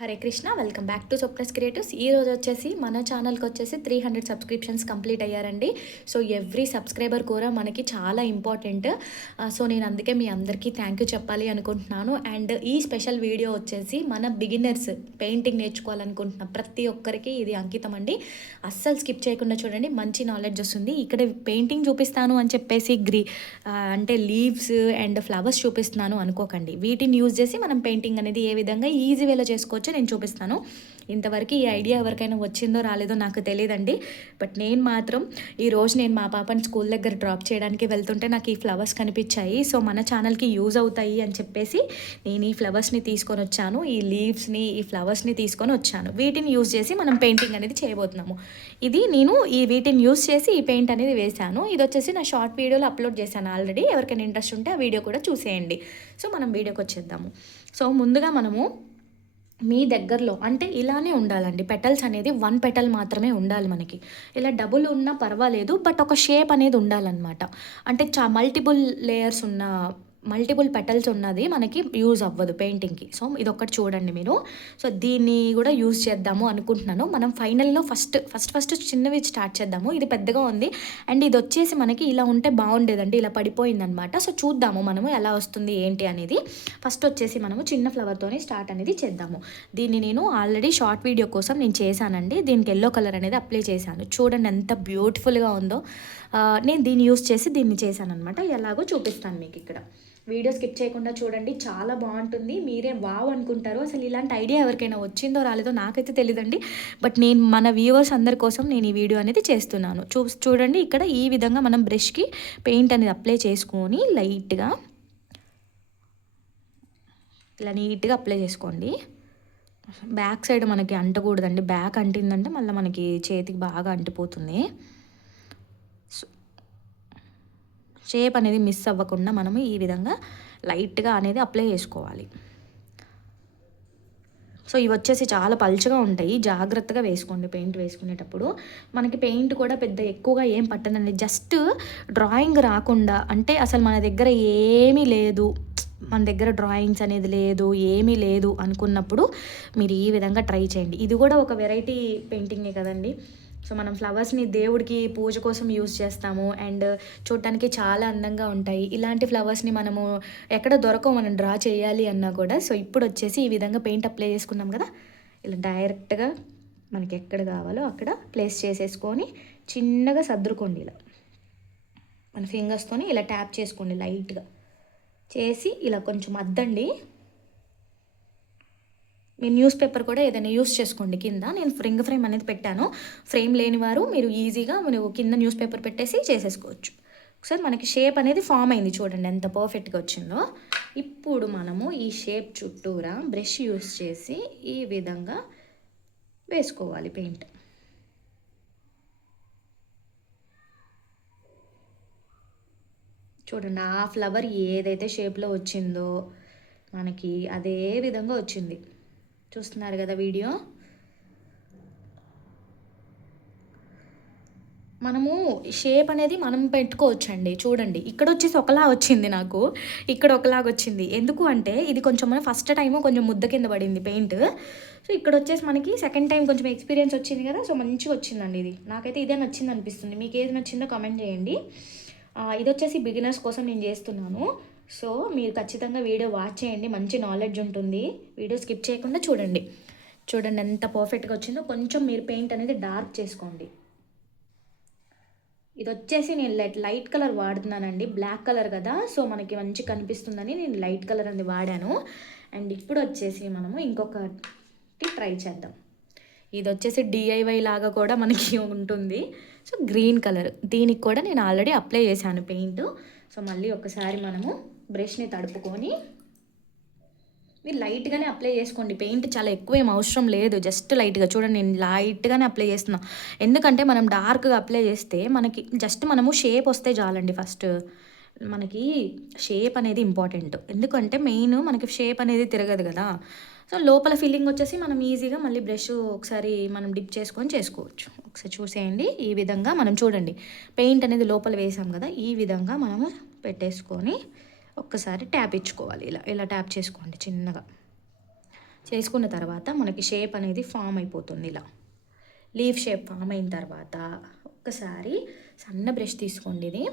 Hare Krishna, welcome back to Swapna's creatives. ఈ రోజు వచ్చేసి మన ఛానల్కి వచ్చేసి 300 సబ్స్క్రిప్షన్స్ కంప్లీట్ అయ్యారండి. సో ఎవ్రీ సబ్స్క్రైబర్ కూడా మనకి చాలా ఇంపార్టెంట్. సో నేను అందుకే మీ అందరికీ థ్యాంక్ యూ చెప్పాలి అనుకుంటున్నాను. అండ్ ఈ స్పెషల్ వీడియో వచ్చేసి మన బిగినర్స్ పెయింటింగ్ నేర్చుకోవాలనుకుంటున్న ప్రతి ఒక్కరికి ఇది అంకితం అండి. అస్సలు స్కిప్ చేయకుండా చూడండి, మంచి నాలెడ్జ్ వస్తుంది. ఇక్కడ పెయింటింగ్ చూపిస్తాను అని చెప్పేసి అంటే లీవ్స్ అండ్ ఫ్లవర్స్ చూపిస్తున్నాను అనుకోకండి. వీటిని యూజ్ చేసి మనం పెయింటింగ్ అనేది ఏ విధంగా ఈజీ వేలో చేసుకోవచ్చు నేను చూపిస్తాను. ఇంతవరకు ఈ ఐడియా ఎవరికైనా వచ్చిందో రాలేదో నాకు తెలియదండి. బట్ నేను మాత్రం ఈరోజు నేను మా పాపని స్కూల్ దగ్గర డ్రాప్ చేయడానికి వెళ్తుంటే నాకు ఈ ఫ్లవర్స్ కనిపించాయి. సో మన ఛానల్కి యూజ్ అవుతాయి అని చెప్పేసి నేను ఈ ఫ్లవర్స్ని తీసుకొని వచ్చాను. ఈ లీవ్స్ని, ఈ ఫ్లవర్స్ని తీసుకొని వచ్చాను. వీటిని యూజ్ చేసి మనం పెయింటింగ్ అనేది చేయబోతున్నాము. ఇది నేను వీటిని యూజ్ చేసి ఈ పెయింట్ అనేది వేశాను. ఇది వచ్చేసి నా షార్ట్ వీడియోలో అప్లోడ్ చేశాను ఆల్రెడీ. ఎవరికైనా ఇంట్రెస్ట్ ఉంటే ఆ వీడియో కూడా చూసేయండి. సో మనం వీడియోకి వచ్చేద్దాము. సో ముందుగా మనము మీ దగ్గరలో అంటే ఇలానే ఉండాలండి. పెటల్స్ అనేది 1 పెటల్ మాత్రమే ఉండాలి మనకి. ఇలా డబుల్ ఉన్నా పర్వాలేదు, బట్ ఒక షేప్ అనేది ఉండాలన్నమాట. అంటే మల్టిపుల్ లేయర్స్ ఉన్న మల్టిపుల్ పెటల్స్ ఉన్నది మనకి యూజ్ అవ్వదు పెయింటింగ్కి. సో ఇదొక్కటి చూడండి మీరు. సో దీన్ని కూడా యూజ్ చేద్దాము అనుకుంటున్నాను. మనం ఫైనల్లో ఫస్ట్ చిన్నవి స్టార్ట్ చేద్దాము. ఇది పెద్దగా ఉంది అండ్ ఇది వచ్చేసి మనకి ఇలా ఉంటే బాగుండేదండి. ఇలా పడిపోయింది అనమాట. సో చూద్దాము మనము ఎలా వస్తుంది ఏంటి అనేది. ఫస్ట్ వచ్చేసి మనము చిన్న ఫ్లవర్తోనే స్టార్ట్ అనేది చేద్దాము. దీన్ని నేను ఆల్రెడీ షార్ట్ వీడియో కోసం నేను చేశానండి. దీనికి ఎల్లో కలర్ అనేది అప్లై చేశాను. చూడండి ఎంత బ్యూటిఫుల్గా ఉందో. నేను దీన్ని యూజ్ చేసి దీన్ని చేశాను అనమాట. ఎలాగో చూపిస్తాను మీకు ఇక్కడ. వీడియో స్కిప్ చేయకుండా చూడండి, చాలా బాగుంటుంది. మీరే వావ్ అనుకుంటారు. అసలు ఇలాంటి ఐడియా ఎవరికైనా వచ్చిందో రాలేదో నాకైతే తెలియదండి. బట్ నేను మన వ్యూవర్స్ అందరి కోసం నేను ఈ వీడియో అనేది చేస్తున్నాను. చూడండి, ఇక్కడ ఈ విధంగా మనం బ్రష్కి పెయింట్ అనేది అప్లై చేసుకొని లైట్గా ఇలా నీట్గా అప్లై చేసుకోండి. బ్యాక్ సైడ్ మనకి అంటకూడదండి. బ్యాక్ అంటిందంటే మళ్ళీ మనకి చేతికి బాగా అంటిపోతుంది. షేప్ అనేది మిస్ అవ్వకుండా మనము ఈ విధంగా లైట్గా అనేది అప్లై చేసుకోవాలి. సో ఇవి వచ్చేసి చాలా పలుచగా ఉంటాయి. జాగ్రత్తగా వేసుకోండి పెయింట్ వేసుకునేటప్పుడు. మనకి పెయింట్ కూడా పెద్ద ఎక్కువగా ఏం పట్టదండి. జస్ట్ డ్రాయింగ్ రాకుండా, అంటే అసలు మన దగ్గర ఏమీ లేదు, మన దగ్గర డ్రాయింగ్స్ అనేది లేదు, ఏమీ లేదు అనుకున్నప్పుడు మీరు ఈ విధంగా ట్రై చేయండి. ఇది కూడా ఒక వెరైటీ పెయింటింగే కదండి. సో మనం ఫ్లవర్స్ని దేవుడికి పూజ కోసం యూజ్ చేస్తాము అండ్ చూడటానికి చాలా అందంగా ఉంటాయి. ఇలాంటి ఫ్లవర్స్ని మనము ఎక్కడ దొరకవు మనం డ్రా చేయాలి అన్నా కూడా. సో ఇప్పుడు వచ్చేసి ఈ విధంగా పెయింట్ అప్లై చేసుకున్నాం కదా, ఇలా డైరెక్ట్గా మనకి ఎక్కడ కావాలో అక్కడ ప్లేస్ చేసేసుకొని చిన్నగా సర్దుకోండి. ఇలా మన ఫింగర్స్తోని ఇలా ట్యాప్ చేసుకోండి లైట్గా చేసి ఇలా కొంచెం అద్దండి. మీరు న్యూస్ పేపర్ కూడా ఏదైనా యూస్ చేసుకోండి కింద. నేను రింగ్ ఫ్రేమ్ అనేది పెట్టాను. ఫ్రేమ్ లేని వారు మీరు ఈజీగా మీరు కింద న్యూస్ పేపర్ పెట్టేసి చేసేసుకోవచ్చు. ఒకసారి మనకి షేప్ అనేది ఫామ్ అయింది, చూడండి ఎంత పర్ఫెక్ట్గా వచ్చిందో. ఇప్పుడు మనము ఈ షేప్ చుట్టూరా బ్రష్ యూస్ చేసి ఈ విధంగా వేసుకోవాలి పెయింట్. చూడండి, ఆ ఫ్లవర్ ఏదైతే షేప్లో వచ్చిందో మనకి అదే విధంగా వచ్చింది. చూస్తున్నారు కదా వీడియో. మనము షేప్ అనేది మనం పెట్టుకోవచ్చండి. చూడండి, ఇక్కడ వచ్చేసి ఒకలా వచ్చింది నాకు, ఇక్కడ ఒకలాగా వచ్చింది. ఎందుకు అంటే ఇది కొంచెం ఫస్ట్ టైము కొంచెం ముద్ద కింద పడింది పెయింట్. సో ఇక్కడ వచ్చేసి మనకి సెకండ్ టైం కొంచెం ఎక్స్పీరియన్స్ వచ్చింది కదా. సో మంచిగా వచ్చిందండి ఇది. నాకైతే ఇదే నచ్చింది అనిపిస్తుంది. మీకు ఏది నచ్చిందో కామెంట్ చేయండి. ఇది వచ్చేసి బిగినర్స్ కోసం నేను చేస్తున్నాను. సో మీరు ఖచ్చితంగా వీడియో వాచ్ చేయండి, మంచి నాలెడ్జ్ ఉంటుంది. వీడియో స్కిప్ చేయకుండా చూడండి. చూడండి ఎంత పర్ఫెక్ట్గా వచ్చిందో. కొంచెం మీరు పెయింట్ అనేది డార్క్ చేసుకోండి. ఇది వచ్చేసి నేను లైట్ కలర్ వాడుతున్నానండి. బ్లాక్ కలర్ కదా, సో మనకి మంచి కనిపిస్తుందని నేను లైట్ కలర్ అనేది వాడాను. అండ్ ఇప్పుడు వచ్చేసి మనము ఇంకొకటి ట్రై చేద్దాం. ఇది వచ్చేసి డిఐవై లాగా కూడా మనకి ఉంటుంది. సో గ్రీన్ కలర్, దీనికి కూడా నేను ఆల్రెడీ అప్లై చేశాను పెయింట్. సో మళ్ళీ ఒకసారి మనము బ్రష్ని తడుపుకొని మీరు లైట్గానే అప్లై చేసుకోండి. పెయింట్ చాలా ఎక్కువ ఏం అవసరం లేదు, జస్ట్ లైట్గా. చూడండి, నేను లైట్గానే అప్లై చేస్తున్నాను. ఎందుకంటే మనం డార్క్గా అప్లై చేస్తే మనకి జస్ట్ మనము షేప్ వస్తే చాలండి. ఫస్ట్ మనకి షేప్ అనేది ఇంపార్టెంట్. ఎందుకంటే మెయిన్ మనకి షేప్ అనేది తిరగదు కదా. సో లోపల ఫిల్లింగ్ వచ్చేసి మనం ఈజీగా మళ్ళీ బ్రష్ ఒకసారి మనం డిప్ చేసుకొని చేసుకోవచ్చు. ఒకసారి చూసేయండి. ఈ విధంగా మనం చూడండి పెయింట్ అనేది లోపల వేసాం కదా, ఈ విధంగా మనము పెట్టేసుకొని ఒక్కసారి ట్యాప్ ఇచ్చుకోవాలి. ఇలా ట్యాప్ చేసుకోండి చిన్నగా. చేసుకున్న తర్వాత మనకి షేప్ అనేది ఫామ్ అయిపోతుంది ఇలా. లీఫ్ షేప్ ఫామ్ అయిన తర్వాత ఒక్కసారి సన్న బ్రష్ తీసుకోండి. ఇది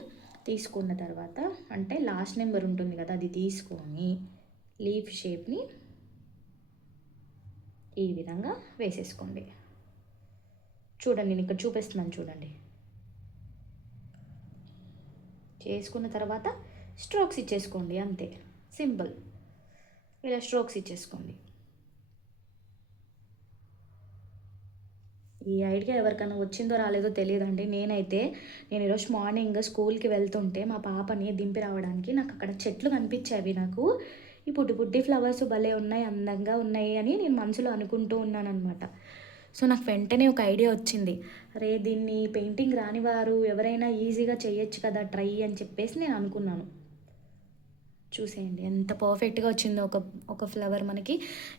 తీసుకున్న తర్వాత అంటే లాస్ట్ నెంబర్ ఉంటుంది కదా, అది తీసుకొని లీఫ్ షేప్ని ఈ విధంగా వేసేసుకోండి. చూడండి, నేను ఇక్కడ చూపిస్తున్నాను చూడండి. చేసుకున్న తర్వాత స్ట్రోక్స్ ఇచ్చేసుకోండి, అంతే సింపుల్. ఇలా స్ట్రోక్స్ ఇచ్చేసుకోండి. ఈ ఐడియా ఎవరికైనా వచ్చిందో రాలేదో తెలియదండి. నేను ఈరోజు మార్నింగ్ స్కూల్కి వెళ్తుంటే మా పాపని దింపి రావడానికి నాకు అక్కడ చెట్లు కనిపించేవి. నాకు ఈ పుట్టి పుట్టి ఫ్లవర్స్ భలే ఉన్నాయి, అందంగా ఉన్నాయి అని నేను మనసులో అనుకుంటూ ఉన్నాను అనమాట. సో నాకు వెంటనే ఒక ఐడియా వచ్చింది, అరే దీన్ని పెయింటింగ్ రాని వారు ఎవరైనా ఈజీగా చేయొచ్చు కదా ట్రై అని చెప్పేసి నేను అనుకున్నాను. చూసేయండి ఎంత పర్ఫెక్ట్గా వచ్చిందో ఒక ఫ్లవర్ మనకి.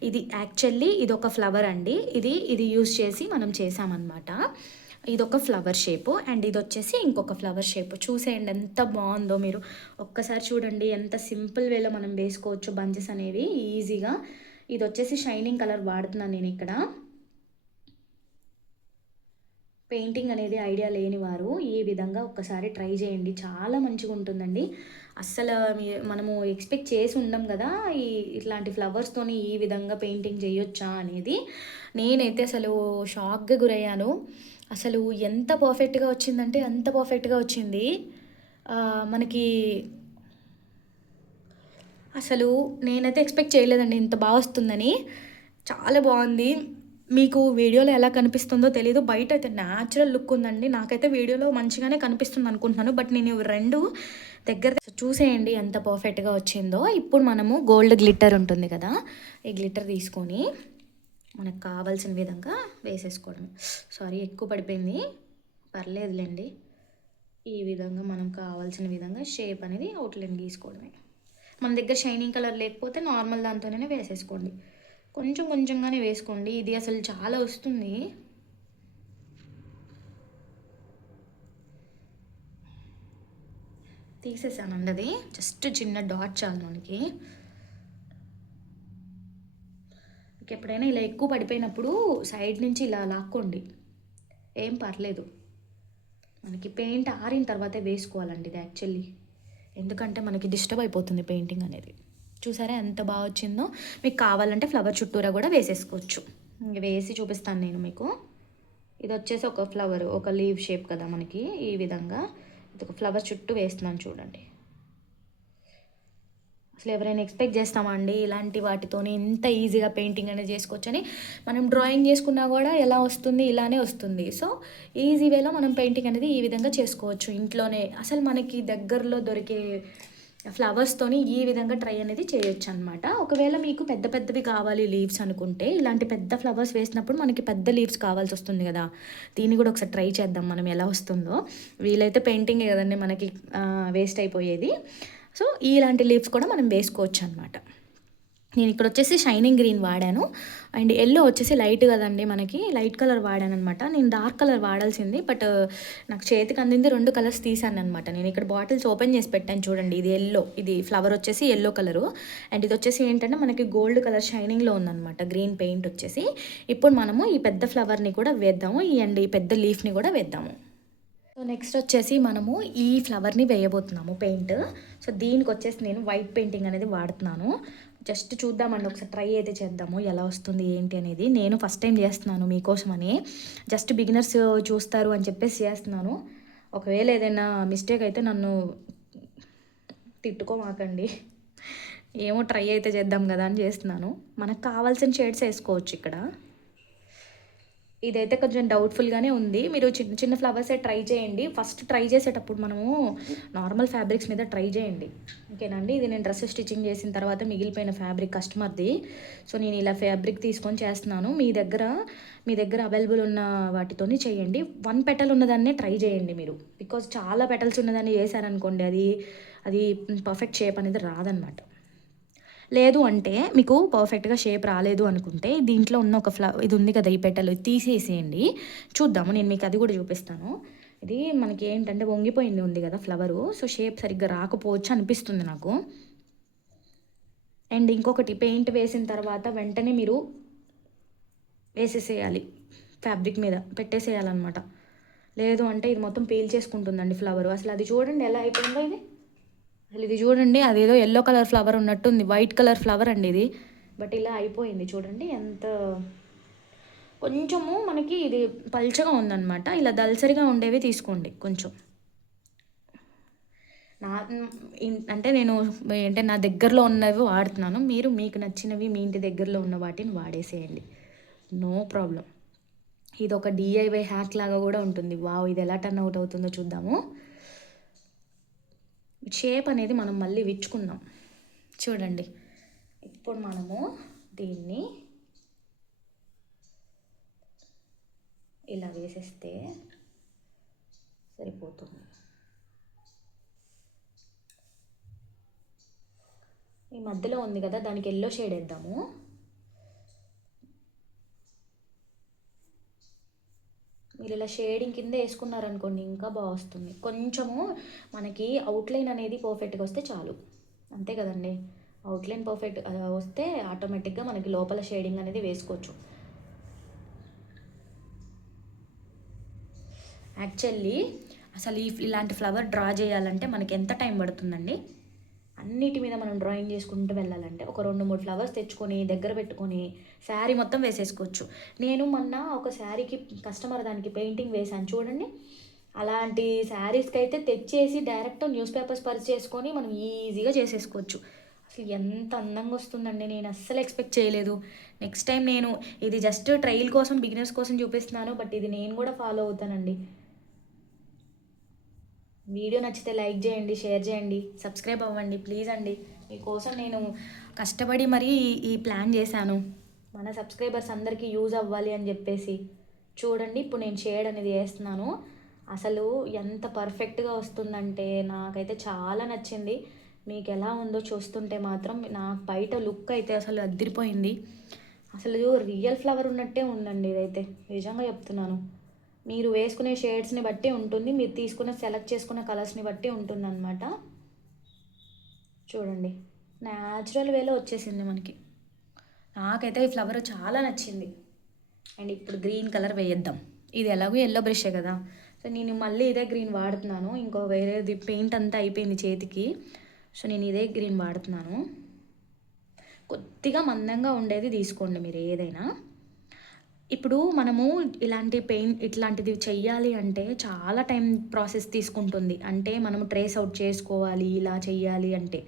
ఇది యాక్చువల్లీ ఇది ఒక ఫ్లవర్ అండి. ఇది యూజ్ చేసి మనం చేసామన్నమాట. ఇదొక ఫ్లవర్ షేపు అండ్ ఇది వచ్చేసి ఇంకొక ఫ్లవర్ షేపు. చూసేయండి ఎంత బాగుందో, మీరు ఒక్కసారి చూడండి ఎంత సింపుల్ వేలో మనం వేసుకోవచ్చు బంచెస్ అనేవి ఈజీగా. ఇది వచ్చేసి షైనింగ్ కలర్ వాడుతున్నాను నేను ఇక్కడ. పెయింటింగ్ అనేది ఐడియా లేని వారు ఈ విధంగా ఒక్కసారి ట్రై చేయండి, చాలా మంచిగా ఉంటుందండి. అస్సలు మనము ఎక్స్పెక్ట్ చేసి ఉండం కదా ఇట్లాంటి ఫ్లవర్స్తోని ఈ విధంగా పెయింటింగ్ చేయొచ్చా అనేది. నేనైతే అసలు షాక్గా గురయ్యాను. అసలు ఎంత పర్ఫెక్ట్గా వచ్చిందంటే అంత పర్ఫెక్ట్గా వచ్చింది మనకి. అసలు నేనైతే ఎక్స్పెక్ట్ చేయలేదండి ఇంత బాగా వస్తుందని. చాలా బాగుంది. మీకు వీడియోలో ఎలా కనిపిస్తుందో తెలీదు, బయట అయితే న్యాచురల్ లుక్ ఉందండి. నాకైతే వీడియోలో మంచిగానే కనిపిస్తుంది అనుకుంటున్నాను, బట్ నేను రెండు దగ్గర చూసేయండి ఎంత పర్ఫెక్ట్గా వచ్చిందో. ఇప్పుడు మనము గోల్డ్ గ్లిట్టర్ ఉంటుంది కదా, ఈ గ్లిట్టర్ తీసుకొని మనకు కావాల్సిన విధంగా వేసేసుకోవడమే. సారీ ఎక్కువ పడిపోయింది, పర్లేదులేండి. ఈ విధంగా మనం కావాల్సిన విధంగా షేప్ అనేది అవుట్లైన్ గీసుకోవడమే. మన దగ్గర షైనింగ్ కలర్ లేకపోతే నార్మల్ దాంతోనే వేసేసుకోండి, కొంచెం కొంచెంగానే వేసుకోండి. ఇది అసలు చాలా వస్తుంది. తీసేసానండి, అది జస్ట్ చిన్న డాట్ చాలు మనకి. ఎప్పుడైనా ఇలా ఎక్కువ పడిపోయినప్పుడు సైడ్ నుంచి ఇలా లాక్కోండి, ఏం పర్లేదు. మనకి పెయింట్ ఆరిన తర్వాతే వేసుకోవాలండి ఇది యాక్చువల్లీ, ఎందుకంటే మనకి డిస్టర్బ్ అయిపోతుంది పెయింటింగ్ అనేది. చూసారా ఎంత బాగా వచ్చిందో. మీకు కావాలంటే ఫ్లవర్ చుట్టూరా కూడా వేసేసుకోవచ్చు. వేసి చూపిస్తాను నేను మీకు. ఇది వచ్చేసి ఒక ఫ్లవర్, ఒక లీవ్ షేప్ కదా మనకి, ఈ విధంగా ఇది ఒక ఫ్లవర్ చుట్టూ వేస్తున్నాను చూడండి. అసలు ఎవరైనా ఎక్స్పెక్ట్ చేస్తామా అండి ఇలాంటి వాటితోని ఇంత ఈజీగా పెయింటింగ్ అనేది చేసుకోవచ్చని? మనం డ్రాయింగ్ చేసుకున్నా కూడా ఎలా వస్తుంది, ఇలానే వస్తుంది. సో ఈజీ వేలో మనం పెయింటింగ్ అనేది ఈ విధంగా చేసుకోవచ్చు ఇంట్లోనే. అసలు మనకి దగ్గరలో దొరికే ఫ్లవర్స్తోని ఈ విధంగా ట్రై అనేది చేయొచ్చు అనమాట. ఒకవేళ మీకు పెద్ద పెద్దవి కావాలి లీవ్స్ అనుకుంటే, ఇలాంటి పెద్ద ఫ్లవర్స్ వేసినప్పుడు మనకి పెద్ద లీవ్స్ కావాల్సి వస్తుంది కదా, దీన్ని కూడా ఒకసారి ట్రై చేద్దాం మనం ఎలా వస్తుందో. వీలైతే పెయింటింగే కదండి మనకి వేస్ట్ అయిపోయేది. సో ఇలాంటి లీవ్స్ కూడా మనం వేసుకోవచ్చు అనమాట. నేను ఇక్కడ వచ్చేసి షైనింగ్ గ్రీన్ వాడాను అండ్ ఎల్లో వచ్చేసి లైట్ కదండి మనకి, లైట్ కలర్ వాడాను అనమాట. నేను డార్క్ కలర్ వాడాల్సింది, బట్ నాకు చేతికి అందింది రెండు కలర్స్ తీసాను అనమాట. నేను ఇక్కడ బాటిల్స్ ఓపెన్ చేసి పెట్టాను చూడండి. ఇది ఎల్లో, ఇది ఫ్లవర్ వచ్చేసి ఎల్లో కలరు అండ్ ఇది వచ్చేసి ఏంటంటే మనకి గోల్డ్ కలర్ షైనింగ్లో ఉందన్నమాట, గ్రీన్ పెయింట్ వచ్చేసి. ఇప్పుడు మనము ఈ పెద్ద ఫ్లవర్ని కూడా వేద్దాము అండ్ ఈ పెద్ద లీఫ్ని కూడా వేద్దాము. సో నెక్స్ట్ వచ్చేసి మనము ఈ ఫ్లవర్ని వేయబోతున్నాము పెయింట్. సో దీనికి వచ్చేసి నేను వైట్ పెయింటింగ్ అనేది వాడుతున్నాను. జస్ట్ చూద్దామండి, ఒకసారి ట్రై అయితే చేద్దాము ఎలా వస్తుంది ఏంటి అనేది. నేను ఫస్ట్ టైం చేస్తున్నాను మీకోసమని, జస్ట్ బిగినర్స్ చూస్తారు అని చెప్పేసి చేస్తున్నాను. ఒకవేళ ఏదైనా మిస్టేక్ అయితే నన్ను తిట్టుకోమాకండి, ఏమో ట్రై అయితే చేద్దాం కదా అని చేస్తున్నాను. మనకు కావాల్సిన షేడ్స్ వేసుకోవచ్చు ఇక్కడ. ఇదైతే కొంచెం డౌట్ఫుల్గానే ఉంది. మీరు చిన్న చిన్న ఫ్లవర్సే ట్రై చేయండి. ఫస్ట్ ట్రై చేసేటప్పుడు మనము నార్మల్ ఫ్యాబ్రిక్స్ మీద ట్రై చేయండి, ఓకేనండి. ఇది నేను డ్రెస్ స్టిచ్చింగ్ చేసిన తర్వాత మిగిలిపోయిన ఫ్యాబ్రిక్ కస్టమర్ది. సో నేను ఇలా ఫ్యాబ్రిక్ తీసుకొని చేస్తున్నాను. మీ దగ్గర అవైలబుల్ ఉన్న వాటితోని చేయండి. 1 పెటల్ ఉన్నదాన్నే ట్రై చేయండి మీరు, బికాజ్ చాలా పెటల్స్ ఉన్నదాన్ని చేశారనుకోండి అది పర్ఫెక్ట్ షేప్ అనేది రాదనమాట. లేదు అంటే మీకు పర్ఫెక్ట్గా షేప్ రాలేదు అనుకుంటే దీంట్లో ఉన్న ఒక ఇది ఉంది కదా, ఈ పెటల్ తీసేసేయండి. చూద్దాము, నేను మీకు అది కూడా చూపిస్తాను. ఇది మనకి ఏంటంటే వంగిపోయింది ఉంది కదా ఫ్లవరు, సో షేప్ సరిగ్గా రాకపోవచ్చు అనిపిస్తుంది నాకు. అండ్ ఇంకొకటి, పెయింట్ వేసిన తర్వాత వెంటనే మీరు వేసేసేయాలి, ఫ్యాబ్రిక్ మీద పెట్టేసేయాలన్నమాట. లేదు అంటే ఇది మొత్తం పీల్ చేసుకుంటుందండి ఫ్లవర్. అసలు అది చూడండి ఎలా అయిపోయిందో ఇది. అసలు ఇది చూడండి, అదేదో ఎల్లో కలర్ ఫ్లవర్ ఉన్నట్టుంది, వైట్ కలర్ ఫ్లవర్ అండి ఇది. బట్ ఇలా అయిపోయింది చూడండి ఎంత. కొంచెము మనకి ఇది పల్చగా ఉందన్నమాట. ఇలా దల్సరిగా ఉండేవి తీసుకోండి కొంచెం. నా అంటే నేను అంటే నా దగ్గరలో ఉన్నవి వాడుతున్నాను. మీరు మీకు నచ్చినవి మీ ఇంటి దగ్గరలో ఉన్న వాటిని వాడేసేయండి, నో ప్రాబ్లం. ఇది ఒక డిఐవై హ్యాక్ లాగా కూడా ఉంటుంది. వావ్, ఇది ఎలా టర్న్ అవుట్ అవుతుందో చూద్దాము. షేప్ అనేది మనం మళ్ళీ విచ్చుకుందాం. చూడండి, ఇప్పుడు మనము దీన్ని ఇలా వేసేస్తే సరిపోతుంది. ఈ మధ్యలో ఉంది కదా, దానికి ఎల్లో షేడ్ వేద్దాము. మీరు ఇలా షేడింగ్ కింద వేసుకున్నారనుకోండి ఇంకా బాగా వస్తుంది. కొంచెము మనకి అవుట్లైన్ అనేది పర్ఫెక్ట్గా వస్తే చాలు, అంతే కదండి. అవుట్లైన్ పర్ఫెక్ట్ వస్తే ఆటోమేటిక్గా మనకి లోపల షేడింగ్ అనేది వేసుకోవచ్చు. యాక్చువల్లీ అసలు ఇలాంటి ఫ్లవర్ డ్రా చేయాలంటే మనకి ఎంత టైం పడుతుందండి? అన్నిటి మీద మనం డ్రాయింగ్ చేసుకుంటూ వెళ్ళాలంటే ఒక 2-3 ఫ్లవర్స్ తెచ్చుకొని దగ్గర పెట్టుకొని శారీ మొత్తం వేసేసుకోవచ్చు. నేను మొన్న ఒక శారీకి కస్టమర్ దానికి పెయింటింగ్ వేశాను చూడండి. అలాంటి శారీస్కి అయితే తెచ్చేసి డైరెక్ట్ న్యూస్ పేపర్స్ పరిచి చేసుకొని మనం ఈజీగా చేసేసుకోవచ్చు. అసలు ఎంత అందంగా వస్తుందండి, నేను అస్సలు ఎక్స్పెక్ట్ చేయలేదు. నెక్స్ట్ టైం నేను ఇది జస్ట్ ట్రయల్ కోసం, బిగినర్స్ కోసం చూపిస్తున్నాను, బట్ ఇది నేను కూడా ఫాలో అవుతానండి. వీడియో నచ్చితే లైక్ చేయండి, షేర్ చేయండి, సబ్స్క్రైబ్ అవ్వండి ప్లీజ్ అండి. మీకోసం నేను కష్టపడి మరీ ఈ ప్లాన్ చేశాను, మన సబ్స్క్రైబర్స్ అందరికీ యూజ్ అవ్వాలి అని చెప్పేసి. చూడండి, ఇప్పుడు నేను షేడ్ అనేది వేస్తున్నాను. అసలు ఎంత పర్ఫెక్ట్గా వస్తుందంటే నాకైతే చాలా నచ్చింది. మీకు ఎలా ఉందో చూస్తుంటే మాత్రం నాకు బయట లుక్ అయితే అసలు అదిరిపోయింది. అసలు రియల్ ఫ్లవర్ ఉన్నట్టే ఉందండి ఇదైతే, నిజంగా చెప్తున్నాను. మీరు వేసుకునే షేడ్స్ని బట్టి ఉంటుంది, మీరు తీసుకునే సెలెక్ట్ చేసుకునే కలర్స్ని బట్టి ఉంటుందన్నమాట. చూడండి, న్యాచురల్ వేలో వచ్చేసింది మనకి. నాకైతే ఈ ఫ్లవర్ చాలా నచ్చింది. అండ్ ఇప్పుడు గ్రీన్ కలర్ వేయేద్దాం. ఇది ఎలాగో ఎల్లో బ్రషే కదా, సో నేను మళ్ళీ ఇదే గ్రీన్ వాడుతున్నాను. ఇంకో వేరేది పెయింట్ అంతా అయిపోయింది చేతికి, సో నేను ఇదే గ్రీన్ వాడుతున్నాను. కొద్దిగా మందంగా ఉండేది తీసుకోండి మీరు ఏదైనా. ఇప్పుడు మనము ఇట్లాంటిది చెయ్యాలి అంటే చాలా టైం ప్రాసెస్ తీసుకుంటుంది. అంటే మనము ట్రేస్ అవుట్ చేసుకోవాలి ఇలా చెయ్యాలి అంటే.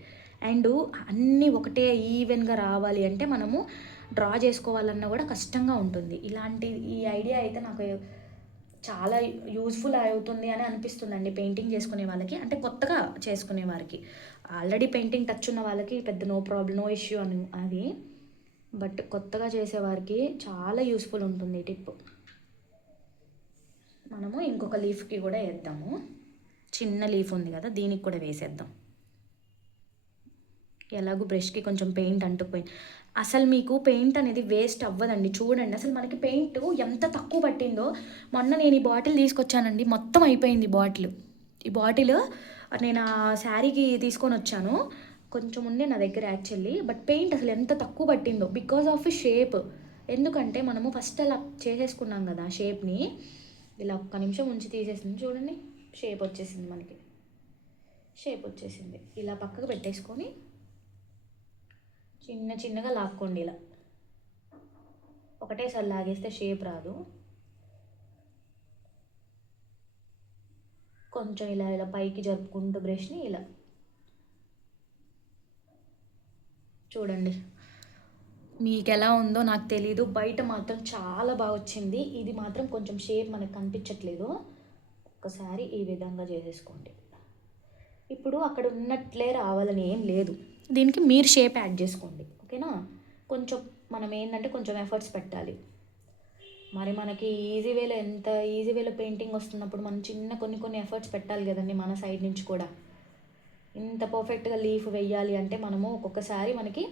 అండ్ అన్నీ ఒకటే ఈవెన్గా రావాలి అంటే మనము డ్రా చేసుకోవాలన్నా కూడా కష్టంగా ఉంటుంది. ఈ ఐడియా అయితే నాకు చాలా యూజ్ఫుల్ అవుతుంది అని అనిపిస్తుందండి పెయింటింగ్ చేసుకునే వాళ్ళకి. అంటే కొత్తగా చేసుకునే వారికి, ఆల్రెడీ పెయింటింగ్ టచ్ ఉన్న వాళ్ళకి పెద్ద నో ప్రాబ్లం, నో ఇష్యూ అని అది. బట్ కొత్తగా చేసేవారికి చాలా యూస్ఫుల్ ఉంటుంది ఈ టిప్. మనము ఇంకొక లీఫ్కి కూడా వేద్దాము. చిన్న లీఫ్ ఉంది కదా, దీనికి కూడా వేసేద్దాం. ఎలాగో బ్రష్కి కొంచెం పెయింట్ అంటుకుపోయింది. అసలు మీకు పెయింట్ అనేది వేస్ట్ అవ్వదండి. చూడండి అసలు మనకి పెయింట్ ఎంత తక్కువ పట్టిందో. మొన్న నేను ఈ బాటిల్ తీసుకొచ్చానండి, మొత్తం అయిపోయింది ఈ బాటిల్ నేను ఆ శారీకి తీసుకొని వచ్చాను. కొంచెం ఉండే నా దగ్గర యాక్చువల్లీ, బట్ పెయింట్ అసలు ఎంత తక్కువ పట్టిందో బికాజ్ ఆఫ్ షేప్. ఎందుకంటే మనము ఫస్ట్ అలా చేసేసుకున్నాం కదా షేప్ని, ఇలా ఒక్క నిమిషం ఉంచి తీసేసింది చూడండి, షేప్ వచ్చేసింది మనకి. ఇలా పక్కకు పెట్టేసుకొని చిన్నగా లాక్కోండి. ఇలా ఒకటేసారి లాగేస్తే షేప్ రాదు. కొంచెం ఇలా పైకి జరుపుకుంటూ బ్రష్ని ఇలా చూడండి. మీకు ఎలా ఉందో నాకు తెలీదు, బయట మాత్రం చాలా బాగా వచ్చింది. ఇది మాత్రం కొంచెం షేప్ మనకు కనిపించట్లేదు. ఒకసారి ఈ విధంగా చేసేసుకోండి. ఇప్పుడు అక్కడ ఉన్నట్లే రావాలని ఏం లేదు, దీనికి మీరు షేప్ యాడ్ చేసుకోండి, ఓకేనా. కొంచెం మనం ఏంటంటే కొంచెం ఎఫర్ట్స్ పెట్టాలి. మరి మనకి ఎంత ఈజీ వేలో పెయింటింగ్ వస్తున్నప్పుడు మనం కొన్ని ఎఫర్ట్స్ పెట్టాలి కదండి మన సైడ్ నుంచి కూడా. ఇంత పర్ఫెక్ట్గా లీఫ్ వెయ్యాలి అంటే మనము ఒక్కొక్కసారి మనకి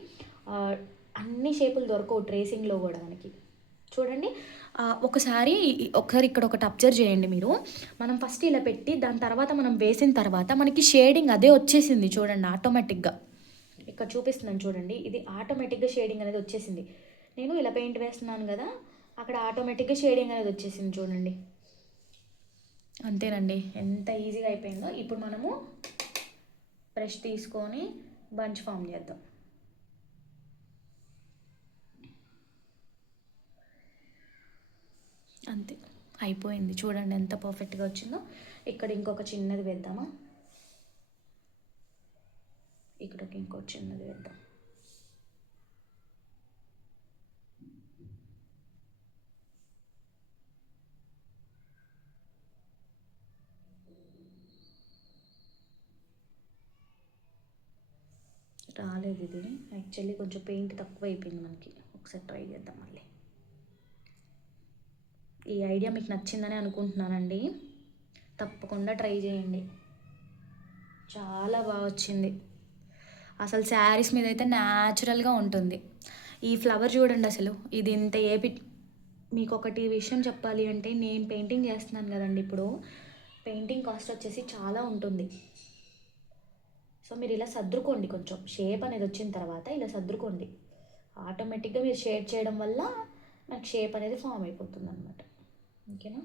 అన్ని షేపులు దొరకవు ట్రేసింగ్లో కూడా మనకి. చూడండి, ఒకసారి ఇక్కడ ఒకటి అబ్జర్వ్ చేయండి మీరు. మనం ఫస్ట్ ఇలా పెట్టి దాని తర్వాత మనం వేసిన తర్వాత మనకి షేడింగ్ అదే వచ్చేసింది చూడండి ఆటోమేటిక్గా. ఇక్కడ చూపిస్తున్నాను చూడండి, ఇది ఆటోమేటిక్గా షేడింగ్ అనేది వచ్చేసింది. నేను ఇలా పెయింట్ వేస్తున్నాను కదా, అక్కడ ఆటోమేటిక్గా షేడింగ్ అనేది వచ్చేసింది చూడండి. అంతేనండి, ఎంత ఈజీగా అయిపోయిందో. ఇప్పుడు మనము బ్రష్ తీసుకొని బంచ్ ఫామ్ చేద్దాం. అంతే, అయిపోయింది. చూడండి ఎంత పర్ఫెక్ట్గా వచ్చిందో. ఇక్కడ ఇంకొక చిన్నది వేద్దామా, ఇక్కడికి ఇంకొక చిన్నది వేద్దాం. రాలేదు ఇది యాక్చువల్లీ, కొంచెం పెయింట్ తక్కువ అయిపోయింది మనకి. ఒకసారి ట్రై చేద్దాం మళ్ళీ. ఈ ఐడియా మీకు నచ్చిందని అనుకుంటున్నానండి, తప్పకుండా ట్రై చేయండి. చాలా బాగా వచ్చింది అసలు. శారీస్ మీద అయితే న్యాచురల్గా ఉంటుంది. ఈ ఫ్లవర్ చూడండి అసలు, ఇది ఇంత మీకు ఒకటి విషయం చెప్పాలి అంటే, నేను పెయింటింగ్ చేస్తున్నాను కదండి ఇప్పుడు, పెయింటింగ్ కాస్ట్ వచ్చేసి చాలా ఉంటుంది. సో మీరు ఇలా సర్దుకోండి, కొంచెం షేప్ అనేది వచ్చిన తర్వాత ఇలా సర్దుకోండి. ఆటోమేటిక్గా మీరు షేడ్ చేయడం వల్ల నాకు షేప్ అనేది ఫామ్ అయిపోతుంది అనమాట. ఓకేనా?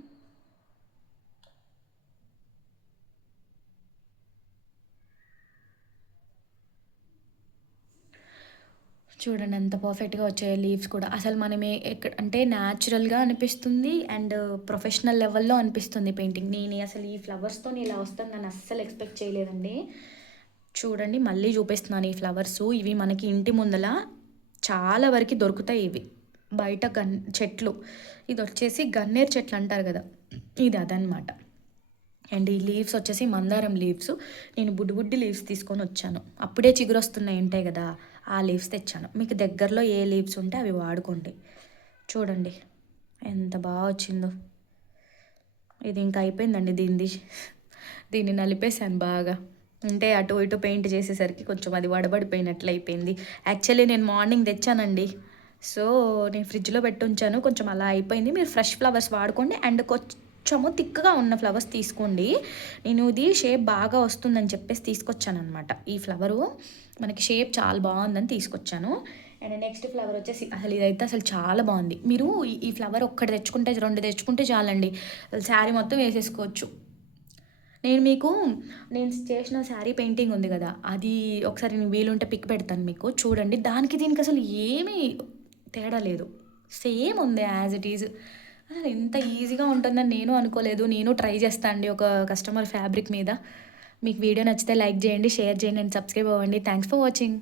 చూడండి ఎంత పర్ఫెక్ట్గా వచ్చాయి లీవ్స్ కూడా. అసలు మనమే ఎక్కడ అంటే న్యాచురల్గా అనిపిస్తుంది అండ్ ప్రొఫెషనల్ లెవెల్లో అనిపిస్తుంది పెయింటింగ్. నేను అసలు ఈ ఫ్లవర్స్తో ఇలా వస్తుందని అస్సలు ఎక్స్పెక్ట్ చేయలేదండి. చూడండి మళ్ళీ చూపిస్తున్నాను ఈ ఫ్లవర్స్. ఇవి మనకి ఇంటి ముందల చాలా వరకు దొరుకుతాయి. ఇవి బయట చెట్లు, ఇది వచ్చేసి గన్నేరు చెట్లు అంటారు కదా, ఇది అదనమాట. అండ్ ఈ లీవ్స్ వచ్చేసి మందారం లీవ్స్. నేను బుడ్డి లీవ్స్ తీసుకొని వచ్చాను, అప్పుడే చిగురు వస్తున్నాయి ఉంటాయి కదా, ఆ లీవ్స్ తెచ్చాను. మీకు దగ్గరలో ఏ లీవ్స్ ఉంటే అవి వాడుకోండి. చూడండి ఎంత బాగా వచ్చిందో. ఇది ఇంకా అయిపోయిందండి, దీన్ని నలిపేశాను బాగా. అంటే అటు ఇటు పెయింట్ చేసేసరికి కొంచెం అది వడబడిపోయినట్లు అయిపోయింది. యాక్చువల్లీ నేను మార్నింగ్ తెచ్చానండి, సో నేను ఫ్రిడ్జ్లో పెట్టి ఉంచాను, కొంచెం అలా అయిపోయింది. మీరు ఫ్రెష్ ఫ్లవర్స్ వాడుకోండి అండ్ కొంచెము థిక్గా ఉన్న ఫ్లవర్స్ తీసుకోండి. నేను ఇది షేప్ బాగా వస్తుందని చెప్పేసి తీసుకొచ్చాను అనమాట. ఈ ఫ్లవరు మనకి షేప్ చాలా బాగుందని తీసుకొచ్చాను. అండ్ నెక్స్ట్ ఫ్లవర్ వచ్చేసి అసలు ఇదైతే అసలు చాలా బాగుంది. మీరు ఈ ఫ్లవర్ ఒక్కటి తెచ్చుకుంటే 2 తెచ్చుకుంటే చాలండి, శారీ మొత్తం వేసేసుకోవచ్చు. నేను చేసిన శారీ పెయింటింగ్ ఉంది కదా, అది ఒకసారి నేను వీలుంటే పిక్ పెడతాను మీకు, చూడండి. దీనికి అసలు ఏమీ తేడా లేదు, సేమ్ ఉంది యాజ్ ఇట్ ఈజ్. అసలు ఎంత ఈజీగా ఉంటుందని నేను అనుకోలేదు. నేను ట్రై చేస్తాను అండి ఒక కస్టమర్ ఫ్యాబ్రిక్ మీద. మీకు వీడియో నచ్చితే లైక్ చేయండి, షేర్ చేయండి అండ్ సబ్స్క్రైబ్ అవ్వండి. Thanks for watching.